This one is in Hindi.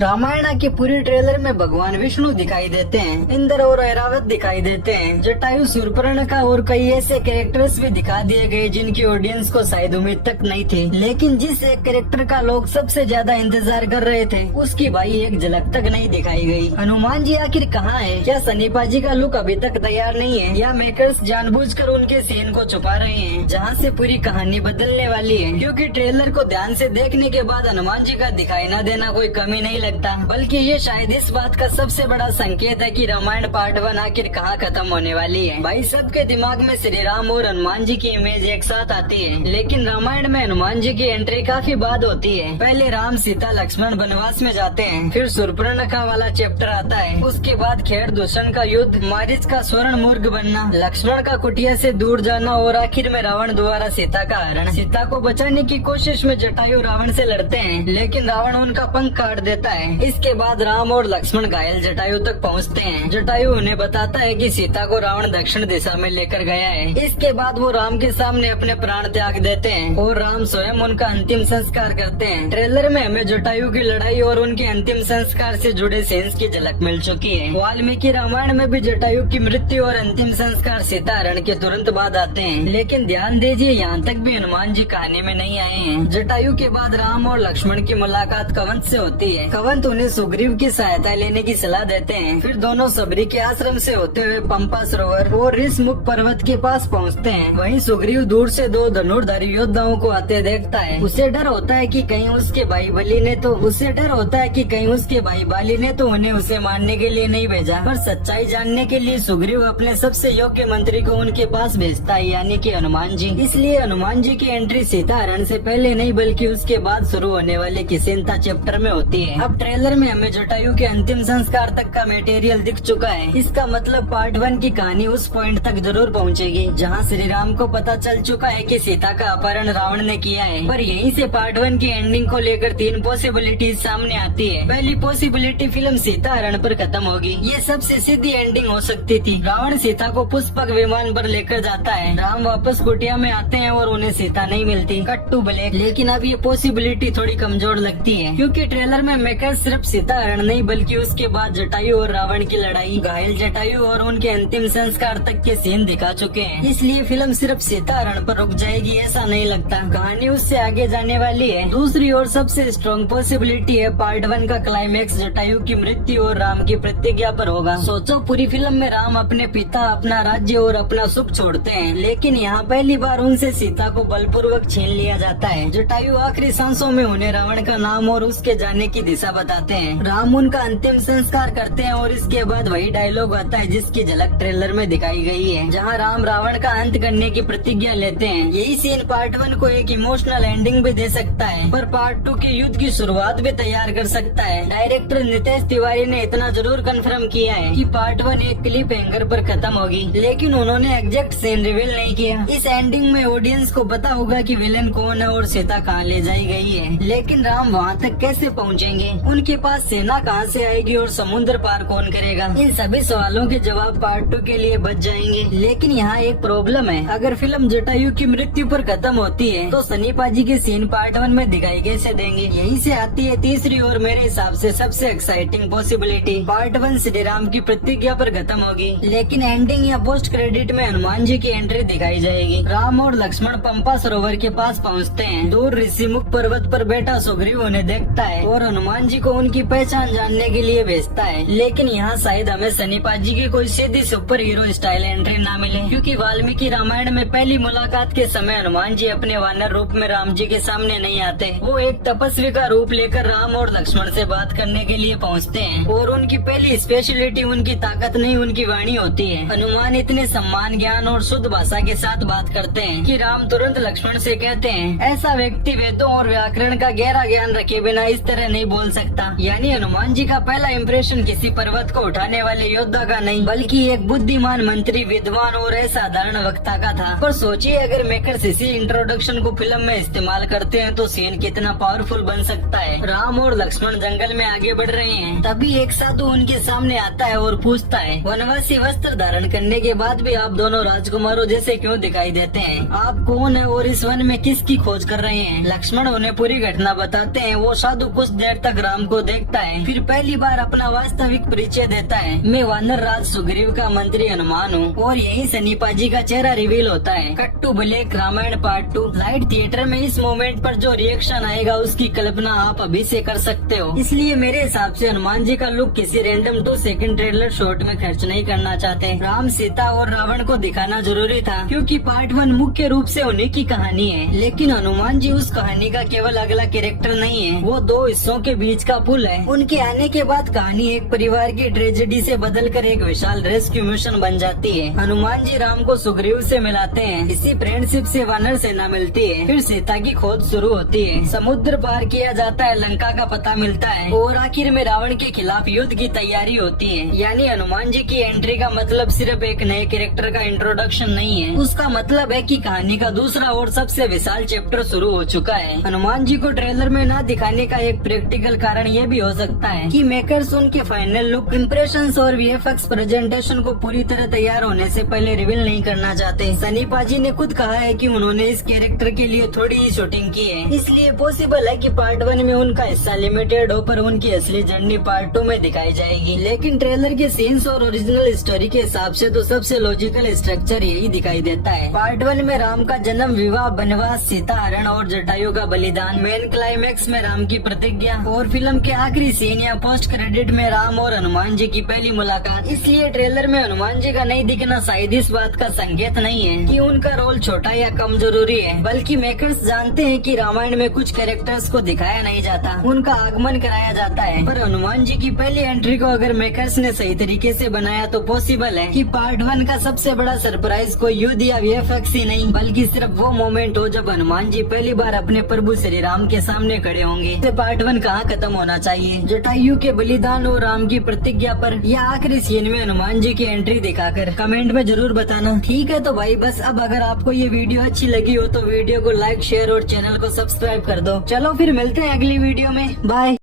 रामायण के पूरी ट्रेलर में भगवान विष्णु दिखाई देते हैं, इंद्र और ऐरावत दिखाई देते हैं, जटायु, शूर्पणखा और कई ऐसे कैरेक्टर्स भी दिखा दिए गए जिनकी ऑडियंस को शायद उम्मीद तक नहीं थी। लेकिन जिस एक कैरेक्टर का लोग सबसे ज्यादा इंतजार कर रहे थे उसकी भाई एक झलक तक नहीं दिखाई गई। हनुमान जी आखिर कहाँ है? क्या सनीपा जी का लुक अभी तक तैयार नहीं है या मेकर्स जानबूझकर उनके सीन को छुपा रहे हैं जहाँ से पूरी कहानी बदलने वाली है? क्योंकि ट्रेलर को ध्यान से देखने के बाद हनुमान जी का दिखाई न देना कोई कमी नहीं लगता, बल्कि ये शायद इस बात का सबसे बड़ा संकेत है कि रामायण पार्ट 1 आखिर कहाँ खत्म होने वाली है। भाई सबके दिमाग में श्री राम और हनुमान जी की इमेज एक साथ आती है, लेकिन रामायण में हनुमान जी की एंट्री काफी बाद होती है। पहले राम, सीता, लक्ष्मण वनवास में जाते हैं, फिर शूर्पणखा वाला चैप्टर आता है, उसके बाद खेर दूषण का युद्ध, मारीच का स्वर्ण मूर्ख बनना, लक्ष्मण का कुटिया से दूर जाना और आखिर में रावण द्वारा सीता का हरण। सीता को बचाने की कोशिश में जटायु रावण से लड़ते हैं, लेकिन रावण उनका पंख काट देता है। इसके बाद राम और लक्ष्मण घायल जटायु तक पहुंचते हैं। जटायु उन्हें बताता है कि सीता को रावण दक्षिण दिशा में लेकर गया है। इसके बाद वो राम के सामने अपने प्राण त्याग देते हैं और राम स्वयं उनका अंतिम संस्कार करते हैं। ट्रेलर में हमें जटायु की लड़ाई और उनके अंतिम संस्कार से जुड़े सीन्स की झलक मिल चुकी है। वाल्मीकि रामायण में भी जटायु की मृत्यु और अंतिम संस्कार सीता हरण के तुरंत बाद आते हैं, लेकिन ध्यान दीजिए यहाँ तक भी हनुमान जी कहानी में नहीं आए हैं। जटायु के बाद राम और लक्ष्मण की मुलाकात कंवंत से होती है। कंवंत उन्हें सुग्रीव की सहायता लेने की सलाह देते हैं। फिर दोनों सबरी के आश्रम से होते हुए पंपा सरोवर और ऋषमुख पर्वत के पास पहुंचते हैं। वहीं सुग्रीव दूर से 2 धनुर्धारी योद्धाओं को आते देखता है। उसे डर होता है कि कहीं उसके भाई बाली ने तो उन्हें उसे मारने के लिए नहीं भेजा, पर सच्चाई जानने के लिए सुग्रीव अपने सबसे योग्य मंत्री को उनके पास भेजता है, यानी कि हनुमान जी। इसलिए हनुमान जी की एंट्री सीता हरण से पहले नहीं बल्कि उसके बाद शुरू होने वाले किसिंता चैप्टर में होती है। अब ट्रेलर में हमें जटायु के अंतिम संस्कार तक का मटेरियल दिख चुका है। इसका मतलब पार्ट 1 की कहानी उस पॉइंट तक जरूर पहुंचेगी जहां श्री राम को पता चल चुका है कि सीता का अपहरण रावण ने किया है। पर यहीं से पार्ट 1 की एंडिंग को लेकर 3 पॉसिबिलिटीज सामने आती है। पहली पॉसिबिलिटी, फिल्म सीता हरण पर खत्म होगी। ये सबसे सीधी एंडिंग हो सकती थी। रावण सीता को पुष्पक विमान पर लेकर जाता है, राम वापस कुटिया में आते हैं और उन्हें सीता नहीं मिलती, कट टू ब्लैक। लेकिन अब ये पॉसिबिलिटी थोड़ी कमजोर लगती है, क्योंकि ट्रेलर में मेकर सिर्फ सीता हरण नहीं बल्कि उसके बाद जटायु और रावण की लड़ाई, घायल जटायु और उनके अंतिम संस्कार तक के सीन दिखा चुके हैं। इसलिए फिल्म सिर्फ सीता हरण पर रुक जाएगी ऐसा नहीं लगता, कहानी उससे आगे जाने वाली है। दूसरी और सबसे स्ट्रॉन्ग पॉसिबिलिटी है पार्ट 1 का क्लाइमेक्स जटायु की मृत्यु और राम की प्रतिज्ञा पर होगा। सोचो, पूरी फिल्म में राम अपने पिता, अपना राज्य और अपना सुख छोड़ते हैं, लेकिन यहाँ पहली बार उनसे सीता को बलपूर्वक छीन लिया जाता है। जटायु आखिरी सांसों में उन्हें रावण का नाम और उसके जाने की दिशा बताते हैं। राम उनका अंतिम संस्कार करते हैं और इसके बाद वही डायलॉग आता है जिसकी झलक ट्रेलर में दिखाई गई है, जहां राम रावण का अंत करने की प्रतिज्ञा लेते हैं। यही सीन पार्ट 1 को एक इमोशनल एंडिंग भी दे सकता है, पर पार्ट 2 के युद्ध की शुरुआत भी तैयार कर सकता है। डायरेक्टर नितेश तिवारी ने इतना जरूर कंफर्म किया है कि पार्ट 1 एक क्लिप हैंगर पर खत्म होगी, लेकिन उन्होंने एग्जैक्ट सीन रिवील नहीं किया। इस एंडिंग में ऑडियंस को पता होगा कि विलेन कौन है और सीता कहाँ ले जाई गई है, लेकिन राम वहाँ तक कैसे पहुँचेंगे, उनके पास सेना कहाँ से आएगी और समुद्र पार कौन करेगा? इन सभी सवालों के जवाब पार्ट 2 के लिए बच जाएंगे। लेकिन यहाँ एक प्रॉब्लम है, अगर फिल्म जटायु की मृत्यु पर खत्म होती है तो सनीपा जी के सीन पार्ट 1 में दिखाई कैसे देंगे? यहीं से आती है तीसरी और मेरे हिसाब से सबसे exciting possibility. Part 1 Shri Ram की प्रतिज्ञा पर खत्म होगी, लेकिन एंडिंग या पोस्ट क्रेडिट में हनुमान जी की एंट्री दिखाई जाएगी। राम और लक्ष्मण पंपा सरोवर के पास पहुँचते हैं। दूर ऋषिमुख पर्वत पर बैठा सुग्रीव उन्हें देखता है और हनुमान जी को उनकी पहचान जानने के लिए भेजता है। लेकिन यहाँ शायद हमें सनीपा जी की कोई सीधी सुपर हीरो स्टाइल एंट्री ना मिले, क्योंकि वाल्मीकि रामायण में पहली मुलाकात के समय हनुमान जी अपने वानर रूप में राम जी के सामने नहीं आते। वो एक तपस्वी का रूप लेकर राम और लक्ष्मण से बात करने के लिए पहुँचते हैं और उनकी पहली स्पेशलिटी उनकी ताकत नहीं उनकी वाणी होती है। हनुमान इतने सम्मान, ज्ञान और शुद्ध भाषा के साथ बात करते हैं कि राम तुरंत लक्ष्मण से कहते हैं, ऐसा व्यक्ति वेदों और व्याकरण का गहरा ज्ञान रखे बिना इस तरह नहीं बोल सकता। यानी हनुमान जी का पहला इंप्रेशन किसी पर्वत को उठाने वाले योद्धा का नहीं बल्कि एक बुद्धिमान मंत्री, विद्वान और असाधारण वक्ता का था। पर सोचिए, अगर मेकर्स इसी इंट्रोडक्शन को फिल्म में इस्तेमाल करते हैं तो सीन कितना पावरफुल बन सकता है। राम और लक्ष्मण जंगल में आगे बढ़ रहे हैं, तभी एक साधु उनके सामने आता है और पूछता है, वनवासी वस्त्र धारण करने के बाद भी आप दोनों राजकुमारों जैसे क्यों दिखाई देते हैं? आप कौन है और इस वन में किसकी खोज कर रहे हैं? लक्ष्मण उन्हें पूरी घटना बताते हैं। वो साधु कुछ देर तक राम को देखता है, फिर पहली बार अपना वास्तविक परिचय देता है। मैं वानर राज सुग्रीव का मंत्री हनुमान हूँ, और यही सनीपा जी का चेहरा रिवील होता है। Cut to black Ramayan part 2। Light theatre में इस मोमेंट पर जो रिएक्शन आएगा उसकी कल्पना आप अभी से कर सकते हो। इसलिए मेरे हिसाब से हनुमान जी का लुक किसी रैंडम 2 सेकंड ट्रेलर शॉट में खर्च नहीं करना चाहते। राम, सीता और रावण को दिखाना जरूरी था, क्योंकि पार्ट 1 मुख्य रूप से उन्हीं की कहानी है। लेकिन हनुमान जी उस कहानी का केवल अगला कैरेक्टर नहीं है, वो 2 हिस्सों के बीच का पुल है। उनके आने के बाद कहानी एक परिवार की ट्रेजेडी से बदलकर एक विशाल रेस्क्यू मिशन बन जाती है। हनुमान जी राम को सुग्रीव से मिलाते हैं, इसी फ्रेंडशिप से वानर सेना मिलती है, फिर सीता की खोज शुरू होती है, समुद्र पार किया जाता है, लंका का पता मिलता है, और आखिर में रावण के खिलाफ युद्ध की तैयारी होती है। यानी हनुमान जी की एंट्री का मतलब सिर्फ एक नए कैरेक्टर का इंट्रोडक्शन नहीं है, उसका मतलब है कि कहानी का दूसरा और सबसे विशाल चैप्टर शुरू हो चुका है। हनुमान जी को ट्रेलर में न दिखाने का एक प्रैक्टिकल कारण ये भी हो सकता है कि मेकर्स उनके फाइनल लुक, इम्प्रेशंस और वीएफएक्स प्रेजेंटेशन को पूरी तरह तैयार होने से पहले रिवील नहीं करना चाहते। सनीपा जी ने खुद कहा है कि उन्होंने इस कैरेक्टर के लिए थोड़ी ही शूटिंग की है, इसलिए पॉसिबल है कि पार्ट 1 में उनका हिस्सा लिमिटेड हो, पर उनकी असली जर्नी पार्ट 2 में दिखाई जाएगी। लेकिन ट्रेलर के सीन्स और ओरिजिनल स्टोरी के हिसाब से तो सबसे लॉजिकल स्ट्रक्चर यही दिखाई देता है। पार्ट 1 में राम का जन्म, विवाह, वनवास, सीता हरण और जटायु का बलिदान, मेन क्लाइमेक्स में राम की प्रतिज्ञा, और फिल्म के आखिरी सीन या पोस्ट क्रेडिट में राम और हनुमान जी की पहली मुलाकात। इसलिए ट्रेलर में हनुमान जी का नहीं दिखना शायद इस बात का संकेत नहीं है कि उनका रोल छोटा या कम जरूरी है, बल्कि मेकर्स जानते हैं कि रामायण में कुछ कैरेक्टर्स को दिखाया नहीं जाता, उनका आगमन कराया जाता है। पर हनुमान जी की पहली एंट्री को अगर मेकर्स ने सही तरीके से बनाया तो पॉसिबल है कि पार्ट 1 का सबसे बड़ा सरप्राइज कोई युद्ध या वीएफएक्स ही नहीं, बल्कि सिर्फ वो मोमेंट हो जब हनुमान जी पहली बार अपने प्रभु श्री राम के सामने खड़े होंगे। इसे पार्ट 1 कहाँ खत्म होना चाहिए, जटायु के बलिदान और राम की प्रतिज्ञा पर, या आखिरी सीन में हनुमान जी की एंट्री दिखाकर? कमेंट में जरूर बताना। ठीक है तो भाई बस, अब अगर आपको ये वीडियो अच्छी लगी हो तो वीडियो को लाइक, शेयर और चैनल को सब्सक्राइब कर दो। चलो फिर मिलते हैं अगली वीडियो में, बाय।